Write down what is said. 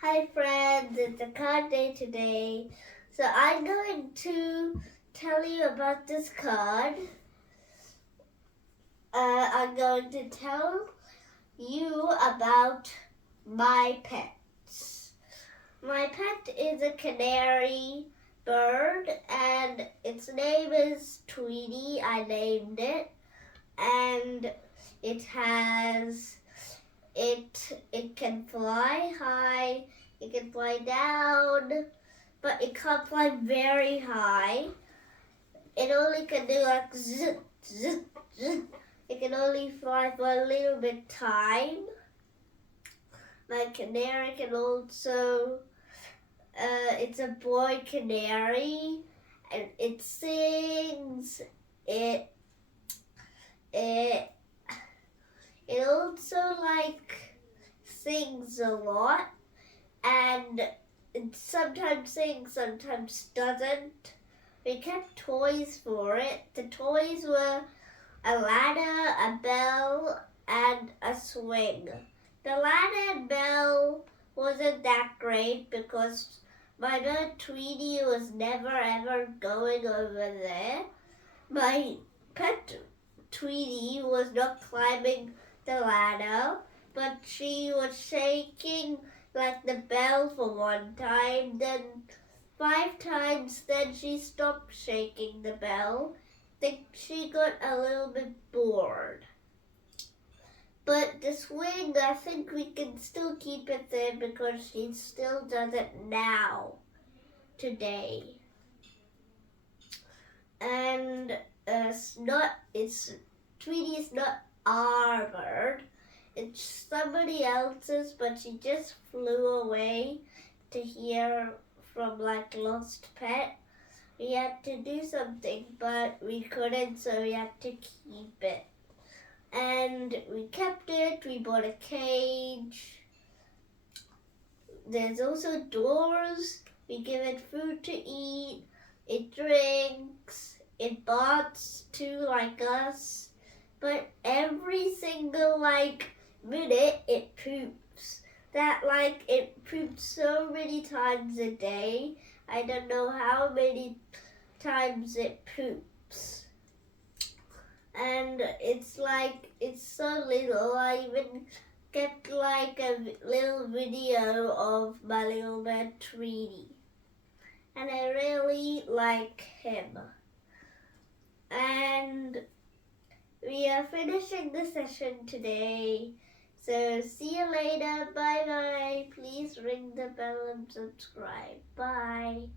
Hi friends, it's a card day today. So I'm going to tell you about this card. I'm going to tell you about my pets. My pet is a canary bird and its name is Tweety. I named it, and it has it can fly high, it can fly down, but it can't fly very high. It only can do like zip, zip, zip. It can only fly for a little bit time. My canary can also, it's a boy canary, and it sings. It also sings a lot, and it sometimes sings, sometimes doesn't. We kept toys for it. The toys were a ladder, a bell, and a swing. The ladder and bell wasn't that great because my bird Tweety was never ever going over there. My pet Tweety was not climbing the ladder, but she was shaking like the bell for one time, then 5 times, then she stopped shaking the bell. Think she got a little bit bored. But the swing, I think we can still keep it there because she still does it now, today. And Tweety is not our bird. It's somebody else's, but she just flew away to hear from lost pet. We had to do something, but we couldn't, so we had to keep it. And we kept it, we bought a cage. There's also doors. We give it food to eat. It drinks. It barks too, like us. But every single minute it poops. It poops so many times a day. I don't know how many times it poops. And it's so little. I even kept a little video of my little bird Tweety. And I really like him. And we are finishing the session today. So see you later. Bye bye. Please ring the bell and subscribe. Bye.